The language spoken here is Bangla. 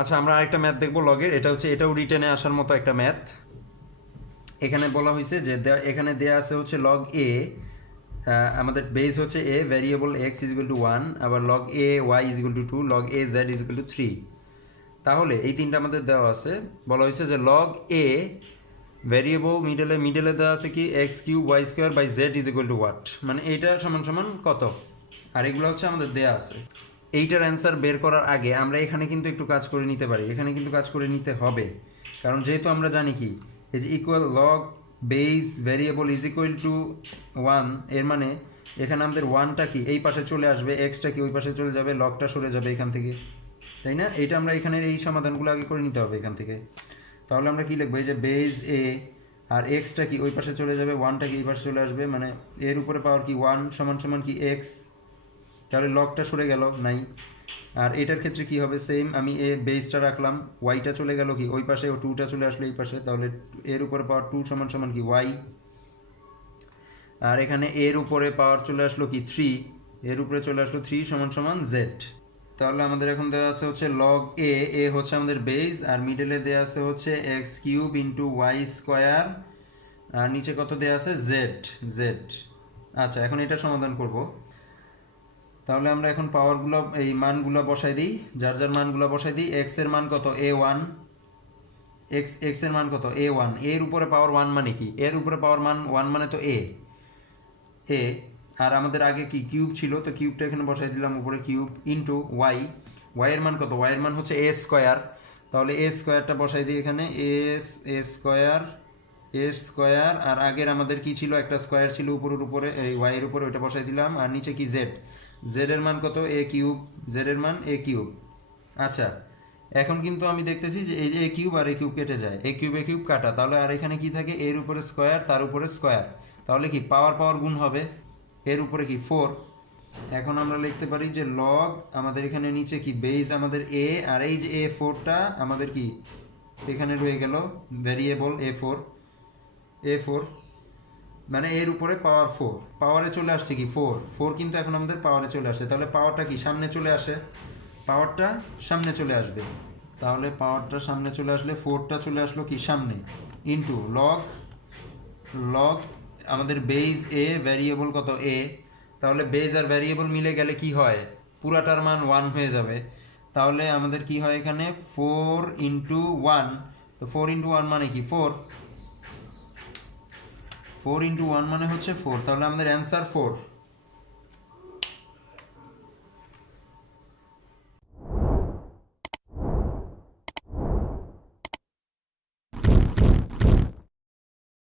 আচ্ছা, আমরা আরেকটা ম্যাথ দেখবো লগের। এটা হচ্ছে, এটাও রিটেনে আসার মতো একটা ম্যাথ। এখানে বলা হয়েছে যে এখানে দেয়া আছে হচ্ছে লগ এ, আমাদের বেস হচ্ছে a, variable x is equal to 1, আবার log a y is equal to 2, log a z is equal to 3। তাহলে এই তিনটা আমাদের দেওয়া আছে। বলা হয়েছে যে লগ এ ভ্যারিয়েবল মিডলে দেওয়া আছে কি X cube Y square by Z is equal to what, মানে এইটা সমান সমান কত, আর এগুলো হচ্ছে আমাদের দেয়া আছে। এইটার অ্যান্সার বের করার আগে আমরা এখানে কিন্তু একটু কাজ করে নিতে পারি, এখানে কিন্তু কাজ করে নিতে হবে। কারণ যেহেতু আমরা জানি কি এই যে equal log base variable is equal to 1, এর মানে এখানে আমাদের 1টা কি এই পাশে চলে আসবে, এক্সটা কি ওই পাশে চলে যাবে, লগটা সরে যাবে এখান থেকে, তাই না? এইটা আমরা এখানে এই সমাধানগুলো আগে করে নিতে হবে এখান থেকে। তাহলে আমরা কি লিখবো, এই যে বেস এ আর এক্সটা কি ওই পাশে চলে যাবে, 1টা কি এই পাশে চলে আসবে, মানে এর উপরে পাওয়ার কি 1 সমান সমান কি এক্স, তাহলে লগটা সরে গেল নাই। আর এটার ক্ষেত্রে কি হবে, সেম, আমি এ বেসটা রাখলাম, ওয়াইটা চলে গেল কি ওই পাশে, ও 2টা চলে আসলো এই পাশে, তাহলে এর উপরে পাওয়ার 2 সমান সমান কি ওয়াই। আর এখানে এর উপরে পাওয়ার চলে আসলো কি 3, এর উপরে চলে আসলো 3 সমান সমান জেড। তাহলে আমাদের এখন দেওয়া আছে হচ্ছে লগ এ, এ হচ্ছে আমাদের বেস, আর মিডলে দেওয়া আছে হচ্ছে x cube into y square, আর নিচে কত দেওয়া আছে জেড, জেড। আচ্ছা, এখন এটা সমাধান করব। তাহলে আমরা এখন পাওয়ারগুলো এই মানগুলো বসাই দিই, যার যার মানগুলো বসাই দিই। এক্স এর মান কত a1, এক্স এর মান কত a1, এর উপরে পাওয়ার 1 মানে কি, এর উপরে পাওয়ার মান 1 মানে তো এ, আর আমাদের আগে কি কিউব ছিল, তো কিউবটা এখানে বসাই দিলাম উপরে, কিউব ইন্টু ওয়াই, ওয়াই এর মান কত, ওয়াই এর মান হচ্ছে এ স্কোয়ার, তাহলে এ স্কোয়ারটা বসাই দিই এখানে, এ স্কোয়ার, এ স্কোয়ার, আর আগের আমাদের কি ছিল, একটা স্কোয়ার ছিল উপরের উপরে, এই ওয়াই এর উপরে, ওইটা বসাই দিলাম, আর নিচে কি জেড, জেড এর মান কত এ কিউব, জেড এর মান এ কিউব। আচ্ছা, এখন কিন্তু আমি দেখতেছি যে এই যে এ কিউব আর এ কিউব কেটে যায়, এ কিউব কাটা, তাহলে আর এখানে কি থাকে, এর উপরে স্কোয়ার, তার উপরে স্কোয়ার, তাহলে কি পাওয়ার পাওয়ার গুণ হবে, এর উপরে কি 4। এখন আমরা লিখতে পারি যে লগ, আমাদের এখানে নিচে কি বেস আমাদের এ, আর এই যে a4টা আমাদের কি এখানে রয়ে গেল ভ্যারিয়েবল a4, মানে এর উপরে পাওয়ার 4, পাওয়ারে চলে আসছে কি 4, 4 কিন্তু এখন আমাদের পাওয়ারে চলে আসছে, তাহলে পাওয়ারটা কি সামনে চলে আসে, পাওয়ারটা সামনে চলে আসবে, তাহলে পাওয়ারটা সামনে চলে আসলে 4টা চলে আসলো কি সামনে, ইন্টু লগ, লগ আমাদের বেস এ, ভ্যারিয়েবল কত এ, তাহলে বেস আর ভ্যারিয়েবল মিলে গেলে কি হয়, পুরাটার মান 1 হয়ে যাবে, তাহলে আমাদের কি হয় এখানে 4 ইন্টু 1, তো 4 ইন্টু 1 মানে কি 4, 4 ইন্টু 1 মানে হচ্ছে 4, তাহলে আমাদের অ্যান্সার 4।